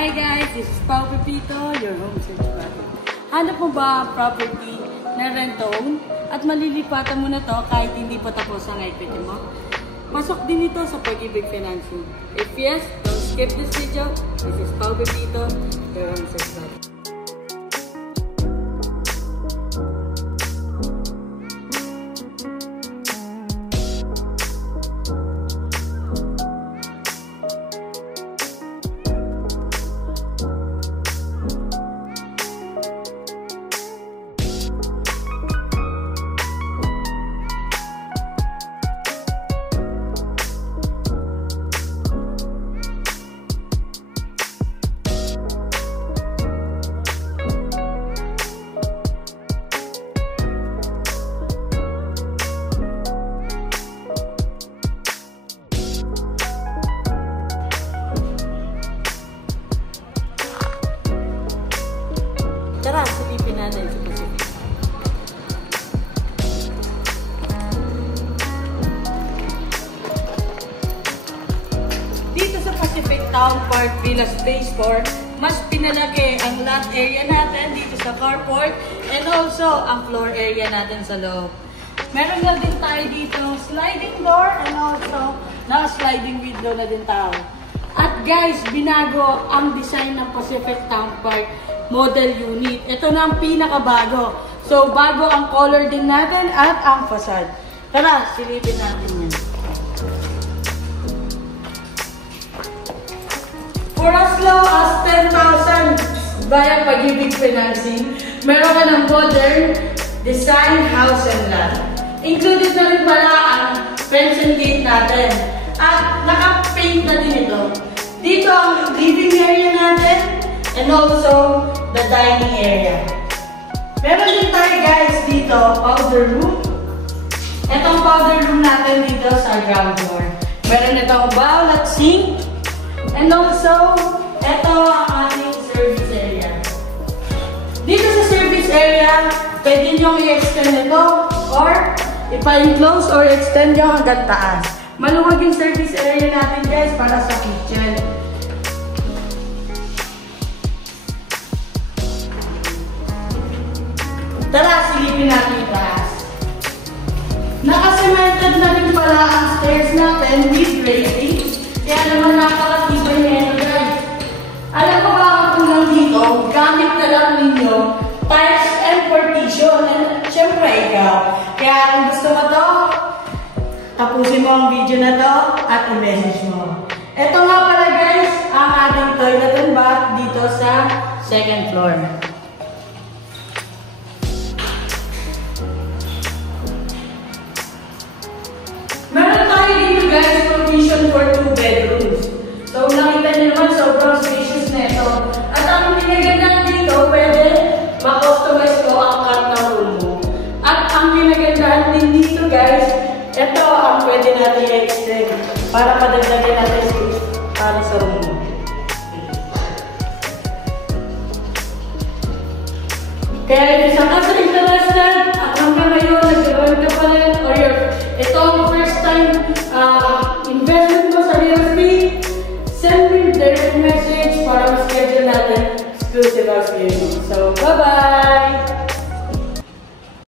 Hi guys, this is Pao Pepito, your home search buddy. Hanap mo ba ang property na rent-own at malilipatan mo na to kahit hindi pa tapos ang equity mo? Pasok din ito sa Pag-ibig Financing. If yes, don't skip this video. This is Pao Pepito, your home search buddy. Tara, silipin natin sa Pacific. Dito sa Pacific Town Park Villas Phase 4, mas pinalaki ang lot area natin dito sa carport and also ang floor area natin sa loob. Meron na din tayo dito sliding door and also sliding window na din tayo. At guys, binago ang design ng Pacific Town Park model unit. Ito na ang pinakabago. So, bago ang color din natin at ang facade. Tara, silipin natin yan. For as low as 10,000 via Pag-ibig Financing, meron ka ng modern design house and lot. Included na rin pala ang fence and gate natin. At naka-paint na din ito. Dito ang living area natin and also the dining area. Meron din tayo guys dito, powder room. Itong powder room natin dito sa ground floor. Meron itong bowl at sink. And also, ito ang ating service area. Dito sa service area, pwede nyo i-extend ito or ipa-enclose or extend nyo hanggang taas. Maluwag yung service area natin guys para sa kitchen. Tara, silipin natin yung taas. Naka-cemented na rin pala ang stairs natin with railings. Kaya naman napakatibay na ito guys. Alam mo ba ang kulang dito? Gamit na lang ninyo tiles and partition. And syempre ikaw. Kaya kung gusto mo to, tapusin mo ang video na to at i-message mo. Ito nga pala guys, ang ating toilet and bath dito sa second floor. Meron tayo dito guys, provision for 2 bedrooms. So nakita niyo naman, sobrang spacious na ito. At ang pinagandaan dito, pwede ma-customize ko ang cut na room mo. At ang pinagandaan din dito guys, ito ang pwede natin i-extend para padagdagan natin space para sa room mo. Kaya isang